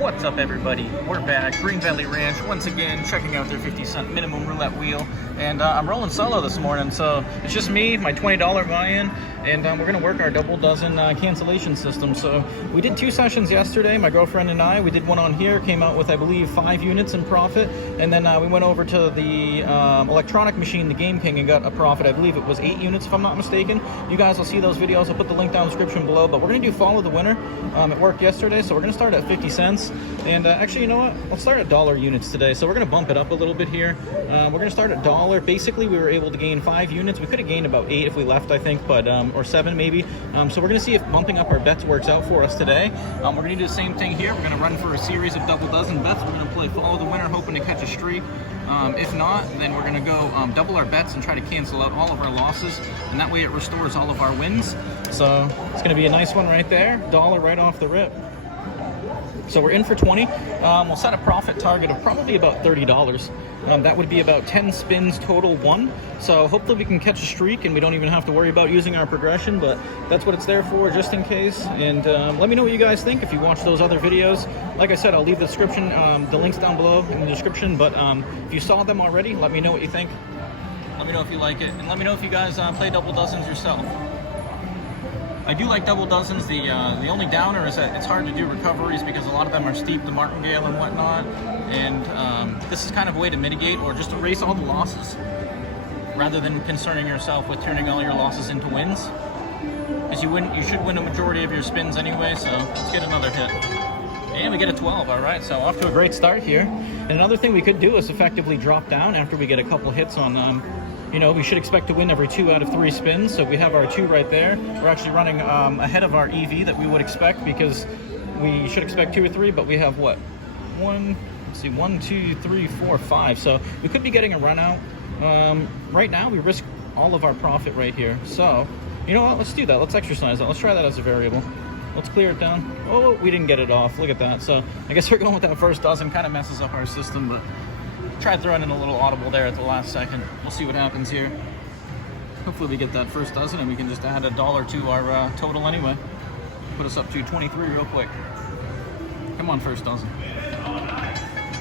What's up, everybody? We're back, Green Valley Ranch, once again, checking out their 50-cent minimum roulette wheel. And I'm rolling solo this morning, so it's just me, my $20 buy-in, and we're going to work our double dozen cancellation system. So we did 2 sessions yesterday, my girlfriend and I. We did one on here, came out with, I believe, 5 units in profit. And then we went over to the electronic machine, the Game King, and got a profit. I believe it was 8 units, if I'm not mistaken. You guys will see those videos. I'll put the link down in the description below. But we're going to do follow the winner. It worked yesterday, so we're going to start at 50 cents. And actually, you know what? Let's start at dollar units today. So we're going to bump it up a little bit here. We're going to start at $1. Basically, we were able to gain 5 units. We could have gained about 8 if we left, I think, but or 7 maybe. So we're going to see if bumping up our bets works out for us today. We're going to do the same thing here. We're going to run for a series of double dozen bets. We're going to play follow the winner, hoping to catch a streak. If not, then we're going to go double our bets and try to cancel out all of our losses, and that way it restores all of our wins. So it's going to be a nice one right there. $1 right off the rip. So we're in for 20. We'll set a profit target of probably about $30. That would be about 10 spins total won. So hopefully we can catch a streak and we don't even have to worry about using our progression, but that's what it's there for, just in case. And let me know what you guys think if you watch those other videos. Like I said, I'll leave the description, the links down below in the description, but if you saw them already, let me know what you think. Let me know if you like it, and let me know if you guys play double dozens yourself. I do like double dozens. The only downer is that it's hard to do recoveries because a lot of them are steep, the martingale and whatnot. And this is kind of a way to mitigate or just erase all the losses rather than concerning yourself with turning all your losses into wins. Because you should win a majority of your spins anyway, so let's get another hit. And we get a 12, all right, so off to a great start here. And another thing we could do is effectively drop down after we get a couple hits on you know, we should expect to win every 2 out of 3 spins, so we have our 2 right there. We're actually running ahead of our EV that we would expect because we should expect 2 or 3, but we have what? 1, 2, 3, 4, 5. So we could be getting a run out. Right now, we risk all of our profit right here. So, you know what? Let's do that. Let's exercise that. Let's try that as a variable. Let's clear it down. Oh, we didn't get it off. Look at that. So I guess we're going with that first dozen. Kind of messes up our system, but tried throwing in a little audible there at the last second. We'll see what happens here. Hopefully we get that first dozen and we can just add $1 to our total anyway. Put us up to 23 real quick. Come on, first dozen.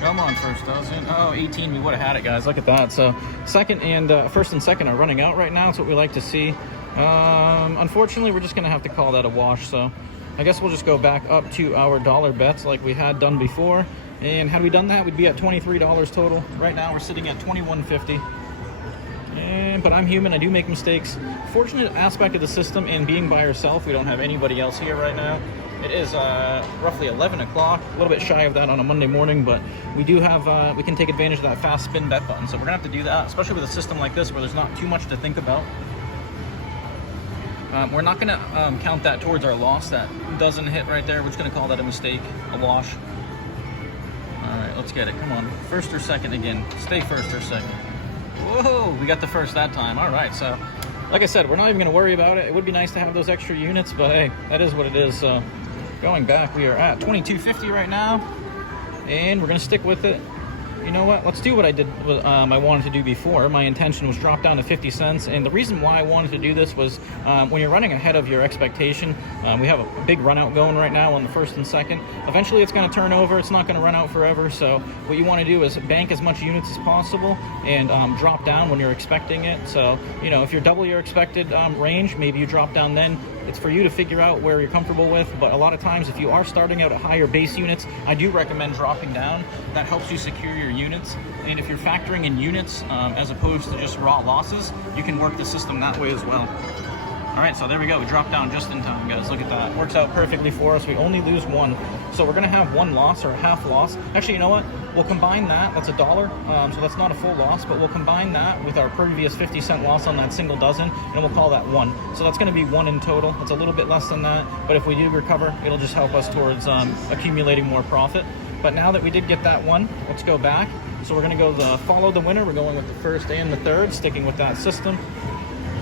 Come on, first dozen. Oh, 18, we would have had it, guys. Look at that. So second and first and second are running out right now. That's what we like to see. Unfortunately, we're just going to have to call that a wash. So I guess we'll just go back up to our dollar bets like we had done before. And had we done that, we'd be at $23 total. Right now, we're sitting at $21.50. But I'm human, I do make mistakes. Fortunate aspect of the system and being by ourselves, we don't have anybody else here right now. It is roughly 11 o'clock, a little bit shy of that on a Monday morning, but we do have, we can take advantage of that fast spin bet button. So we're gonna have to do that, especially with a system like this where there's not too much to think about. We're not gonna count that towards our loss. That doesn't hit right there. We're just gonna call that a mistake, a wash. All right, let's get it. Come on, first or second again. Stay first or second. Whoa, we got the first that time. All right, so like I said, we're not even going to worry about it. It would be nice to have those extra units, but hey, that is what it is. So going back, we are at $22.50 right now, and we're going to stick with it. You know what? Let's do what I did. I wanted to do before. My intention was drop down to 50 cents, and the reason why I wanted to do this was when you're running ahead of your expectation. We have a big run out going right now on the first and second. Eventually, it's going to turn over. It's not going to run out forever. So what you want to do is bank as much units as possible and drop down when you're expecting it. So you know, if you're double your expected range, maybe you drop down then. It's for you to figure out where you're comfortable with, but a lot of times if you are starting out at higher base units, I do recommend dropping down. That helps you secure your units, and if you're factoring in units as opposed to just raw losses, you can work the system that way as well. All right, so there we go. We dropped down just in time, guys. Look at that. Works out perfectly for us. We only lose 1. So we're going to have 1 loss or a half loss. Actually, you know what? We'll combine that. That's $1. So that's not a full loss, but we'll combine that with our previous 50-cent loss on that single dozen, and we'll call that 1. So that's going to be 1 in total. It's a little bit less than that, but if we do recover, it'll just help us towards accumulating more profit. But now that we did get that 1, let's go back. So we're going to go follow the winner. We're going with the first and the third, sticking with that system.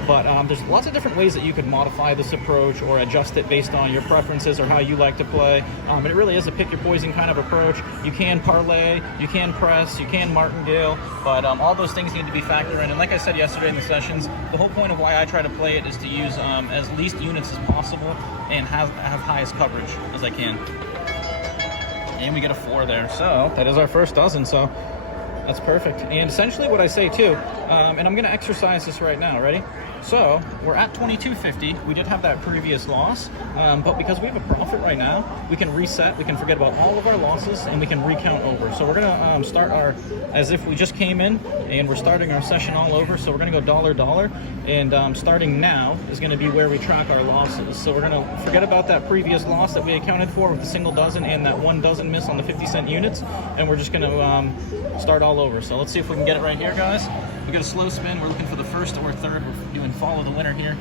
But there's lots of different ways that you could modify this approach or adjust it based on your preferences or how you like to play. And it really is a pick your poison kind of approach. You can parlay, you can press, you can martingale, but all those things need to be factored in. And like I said yesterday in the sessions, the whole point of why I try to play it is to use as least units as possible and have highest coverage as I can. and we get a 4 there. So that is our first dozen. So that's perfect. And essentially what I say too, and I'm going to exercise this right now. Ready? So we're at 22.50. We did have that previous loss, but because we have a profit right now, we can reset. We can forget about all of our losses, and we can recount over. So we're going to start our, as if we just came in, and we're starting our session all over. So we're going to go dollar, dollar, and starting now is going to be where we track our losses. So we're going to forget about that previous loss that we accounted for with the single dozen and that 1 dozen miss on the 50-cent units, and we're just going to start all over. So let's see if we can get it right here, guys. We got a slow spin. We're looking for the first or third. We're doing follow the winner here.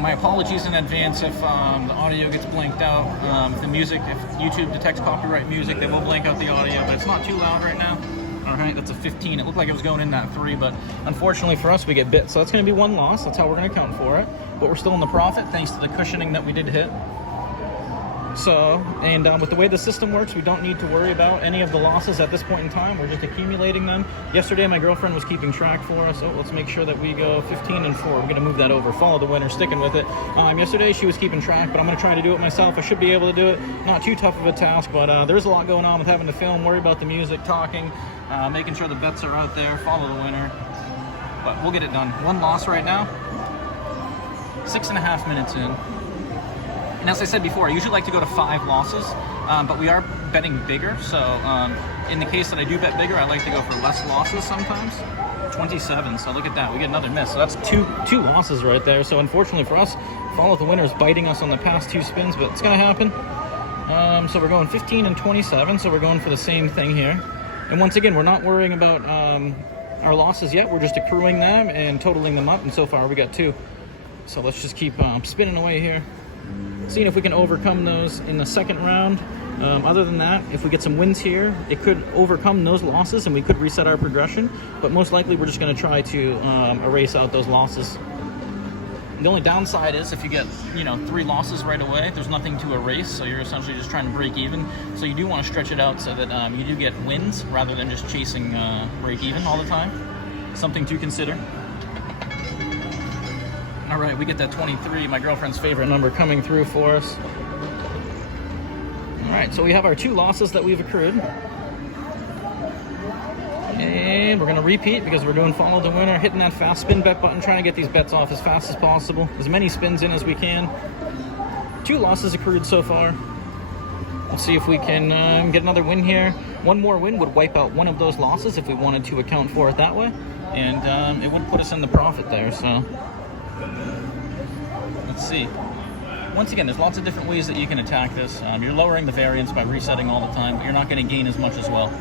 My apologies in advance if the audio gets blanked out. If the music, if YouTube detects copyright music, they will blank out the audio, but it's not too loud right now. All right, that's a 15. It looked like it was going in that 3, but unfortunately for us, we get bit. So that's going to be 1 loss. That's how we're going to account for it. But we're still in the profit thanks to the cushioning that we did hit. So, and with the way the system works, we don't need to worry about any of the losses at this point in time. We're just accumulating them. Yesterday, my girlfriend was keeping track for us. Oh, let's make sure that we go 15 and 4. We're going to move that over. Follow the winner, sticking with it. Yesterday, she was keeping track, but I'm going to try to do it myself. I should be able to do it. Not too tough of a task, but there's a lot going on with having to film, worry about the music, talking, making sure the bets are out there, follow the winner. But we'll get it done. 1 loss right now. 6.5 minutes in. And as I said before, I usually like to go to 5 losses, but we are betting bigger. So in the case that I do bet bigger, I like to go for less losses sometimes. 27, so look at that. We get another miss. So that's two losses right there. So unfortunately for us, follow the winner is biting us on the past 2 spins, but it's going to happen. So we're going 15 and 27, so we're going for the same thing here. And once again, we're not worrying about our losses yet. We're just accruing them and totaling them up, and so far we got 2. So let's just keep spinning away here. Seeing if we can overcome those in the second round. Other than that, if we get some wins here, it could overcome those losses and we could reset our progression. But most likely, we're just going to try to erase out those losses. The only downside is if you get, 3 losses right away, there's nothing to erase, so you're essentially just trying to break even. So you do want to stretch it out so that you do get wins rather than just chasing break even all the time. Something to consider. All right, we get that 23, my girlfriend's favorite number, coming through for us. All right, so we have our 2 losses that we've accrued. And we're going to repeat because we're doing follow the winner, hitting that fast spin bet button, trying to get these bets off as fast as possible. As many spins in as we can. 2 losses accrued so far. Let's see if we can get another win here. 1 more win would wipe out 1 of those losses if we wanted to account for it that way. And it would put us in the profit there, so... Let's see. Once again, there's lots of different ways that you can attack this. You're lowering the variance by resetting all the time, but you're not going to gain as much as well.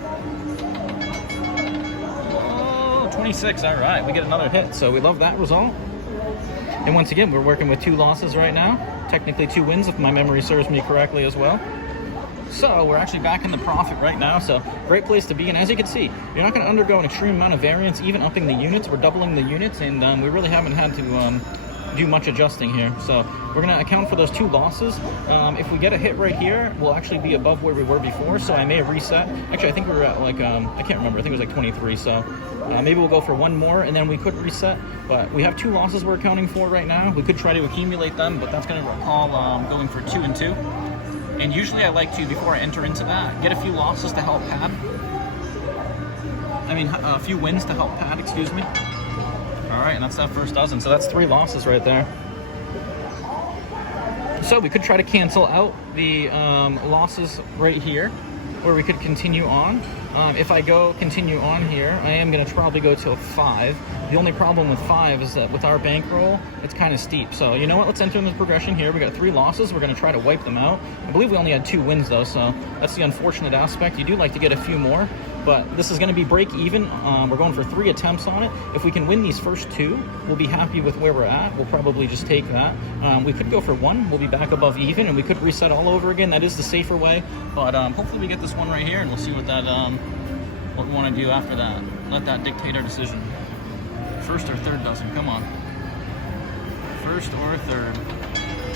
Oh, 26. All right, we get another hit, so we love that result. And once again, we're working with 2 losses right now. Technically 2 wins, if my memory serves me correctly as well. So we're actually back in the profit right now, so great place to be. And as you can see, you're not going to undergo an extreme amount of variance, even upping the units. We're doubling the units, and we really haven't had to do much adjusting here. So we're going to account for those 2 losses. If we get a hit right here, we'll actually be above where we were before, so I may reset. Actually, I think we were at like, I can't remember, I think it was like 23, so maybe we'll go for 1 more, and then we could reset. But we have 2 losses we're accounting for right now. We could try to accumulate them, but that's going to recall going for 2 and 2. And usually I like to, before I enter into that, get a few losses to help pad. A few wins to help pad, excuse me. All right, and that's that first dozen. So that's 3 losses right there. So we could try to cancel out the losses right here, or we could continue on. If I go continue on here, I am going to probably go to a 5. The only problem with 5 is that with our bankroll, it's kind of steep. So you know what? Let's enter in the progression here. We got 3 losses. We're going to try to wipe them out. I believe we only had 2 wins though, so that's the unfortunate aspect. You do like to get a few more, but this is going to be break even. We're going for 3 attempts on it. If we can win these first 2, we'll be happy with where we're at. We'll probably just take that. We could go for 1. We'll be back above even, and we could reset all over again. That is the safer way, but hopefully we get this one right here, and we'll see what that what we want to do after that. Let that dictate our decision. First or third dozen, come on. First or third.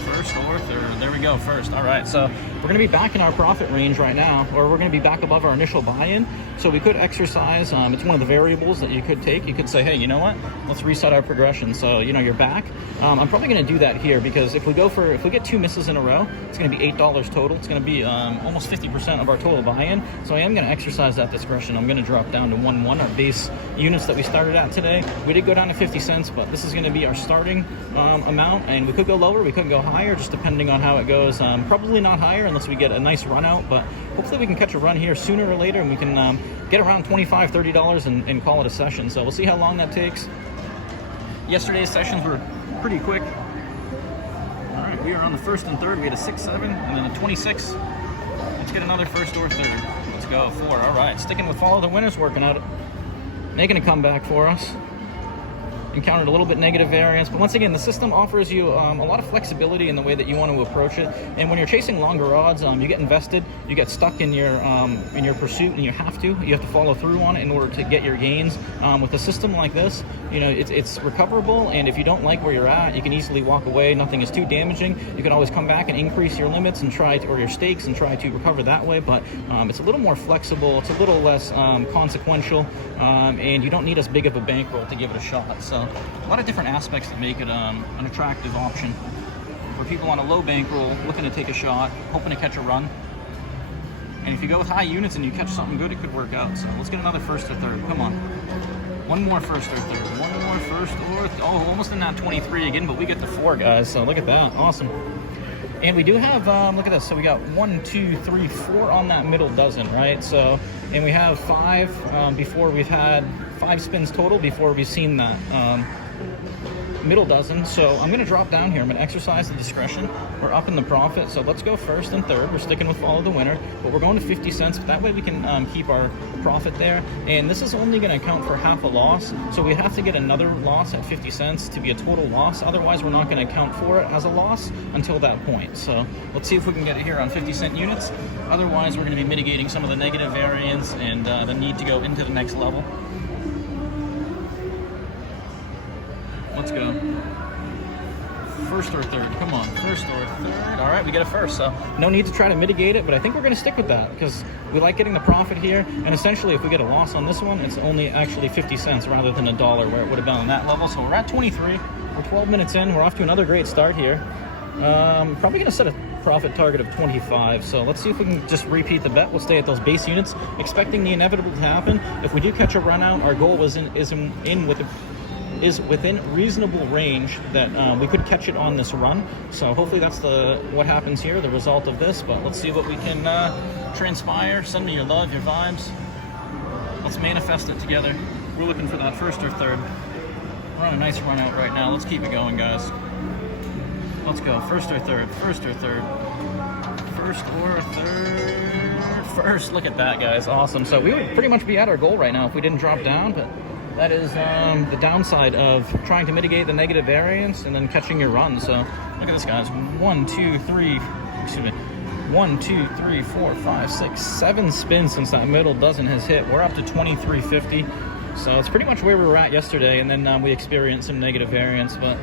First or third. There we go, first. All right, so we're going to be back in our profit range right now, or we're going to be back above our initial buy-in. So we could exercise, it's one of the variables that you could take. You could say, hey, you know what, let's reset our progression. So, you know, you're back. I'm probably going to do that here, because if we get 2 misses in a row, it's going to be $8 total. It's going to be almost 50% of our total buy-in. So I am going to exercise that discretion. I'm going to drop down to 1.1, our base units that we started at today. We did go down to 50 cents, but this is going to be our starting amount, and we could go lower, we could go higher, just depending on how it goes. Probably not higher unless we get a nice run out, but hopefully we can catch a run here sooner or later, and we can get around $25, $30 and call it a session. So we'll see how long that takes. Yesterday's sessions were pretty quick. All right, we are on the first and third. We had a 6, 7, and then a 26. Let's get another first or third. Let's go, 4. All right, sticking with follow the winners, working out it, making a comeback for us. Encountered a little bit negative variance, but once again, the system offers you a lot of flexibility in the way that you want to approach it. And when you're chasing longer odds, you get invested, you get stuck in your pursuit, and you have to follow through on it in order to get your gains. With a system like this, you know, it's recoverable, and if you don't like where you're at, you can easily walk away. Nothing is too damaging. You can always come back and increase your limits and or your stakes and try to recover that way. But it's a little more flexible. It's a little less consequential, and you don't need as big of a bankroll to give it a shot. So a lot of different aspects that make it an attractive option for people on a low bankroll looking to take a shot, hoping to catch a run. And if you go with high units and you catch something good, it could work out. So let's get another first or third. Come on. One more first or third. One more first or almost in that 23 again, but we get to 4, guys. So look at that. Awesome. And we do have, look at this. So we got 1, 2, 3, 4 on that middle dozen, right? So, and we have 5 before we've had 5 spins total before we've seen that middle dozen. So I'm going to drop down here. I'm going to exercise the discretion. We're up in the profit. So let's go first and third. We're sticking with follow the winner, but we're going to 50 cents. That way we can keep our profit there. And this is only going to account for half a loss. So we have to get another loss at 50 cents to be a total loss. Otherwise, we're not going to account for it as a loss until that point. So let's see if we can get it here on 50-cent units. Otherwise, we're going to be mitigating some of the negative variance and the need to go into the next level. Let's go. First or third. Come on. First or third. All right, we get a first. So no need to try to mitigate it, but I think we're going to stick with that because we like getting the profit here. And essentially, if we get a loss on this one, it's only actually 50 cents rather than $1 where it would have been on that level. So we're at 23. We're 12 minutes in. We're off to another great start here. Probably going to set a profit target of 25. So let's see if we can just repeat the bet. We'll stay at those base units, expecting the inevitable to happen. If we do catch a run out, our goal is within reasonable range that we could catch it on this run. So hopefully that's what happens here, the result of this. But let's see what we can transpire. Send me your love, your vibes. Let's manifest it together. We're looking for that first or third. We're on a nice run out right now. Let's keep it going, guys. Let's go. First or third. First or third. First or third. First. Look at that, guys. Awesome. So we would pretty much be at our goal right now if we didn't drop down, but that is the downside of trying to mitigate the negative variance and then catching your run. So look at this, guys. 1, 2, 3, excuse me. 1, 2, 3, 4, 5, 6, 7 spins since that middle dozen has hit. We're up to 23.50. So it's pretty much where we were at yesterday, and then we experienced some negative variance, but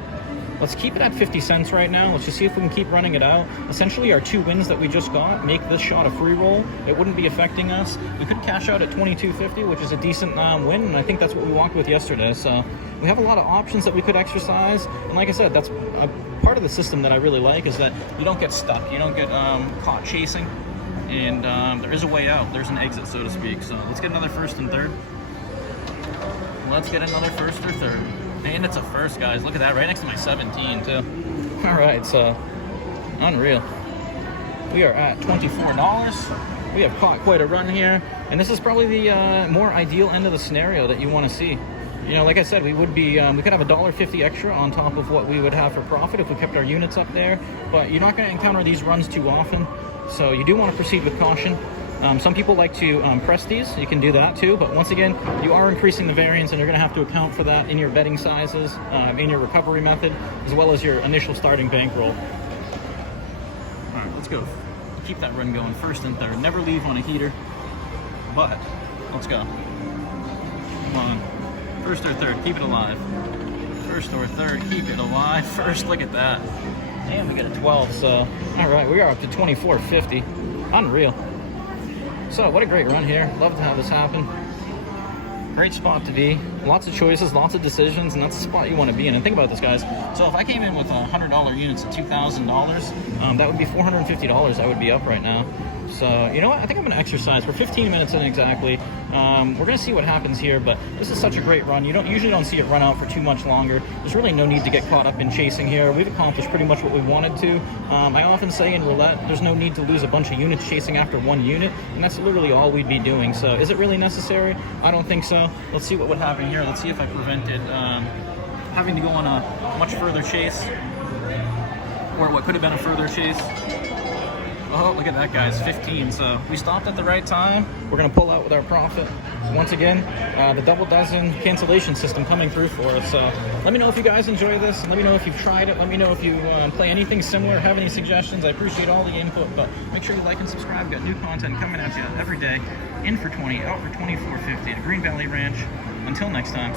let's keep it at 50 cents right now. Let's just see if we can keep running it out. Essentially, our 2 wins that we just got make this shot a free roll. It wouldn't be affecting us. We could cash out at 22.50, which is a decent win, and I think that's what we walked with yesterday. So we have a lot of options that we could exercise, and like I said, that's a part of the system that I really like, is that you don't get stuck. You don't get caught chasing, and there is a way out. There's an exit, so to speak. So let's get another first and third. Let's get another first or third. And it's a first, guys. Look at that, right next to my 17, too. All right, so unreal. We are at $24. We have caught quite a run here, and this is probably the more ideal end of the scenario that you want to see. You know, like I said, we would be, we could have $1.50 extra on top of what we would have for profit if we kept our units up there, but you're not going to encounter these runs too often, so you do want to proceed with caution. Some people like to press these. You can do that too, but once again, you are increasing the variance, and you're going to have to account for that in your betting sizes, in your recovery method, as well as your initial starting bankroll. All right, let's go. Keep that run going, first and third. Never leave on a heater, but let's go. Come on. First or third, keep it alive. First or third, keep it alive. First, look at that. And we got a 12, so all right, we are up to 24.50. Unreal. So what a great run here. Love to have this happen. Great spot to be. Lots of choices, lots of decisions, and that's the spot you want to be in. And think about this, guys. So if I came in with $100 units at $2,000, that would be $450 I would be up right now. So, you know what? I think I'm going to exercise. We're 15 minutes in exactly. We're going to see what happens here, but this is such a great run. You usually don't see it run out for too much longer. There's really no need to get caught up in chasing here. We've accomplished pretty much what we wanted to. I often say in roulette, there's no need to lose a bunch of units chasing after one unit, and that's literally all we'd be doing. So is it really necessary? I don't think so. Let's see what would happen here. Let's see if I prevented having to go on a much further chase, or what could have been a further chase. Oh, look at that, guys, 15. So we stopped at the right time. We're going to pull out with our profit. Once again, the double dozen cancellation system coming through for us. So let me know if you guys enjoy this, and let me know if you've tried it. Let me know if you play anything similar, have any suggestions. I appreciate all the input, but make sure you like and subscribe. We've got new content coming at you every day. In for 20, out for 24.50 at Green Valley Ranch. Until next time.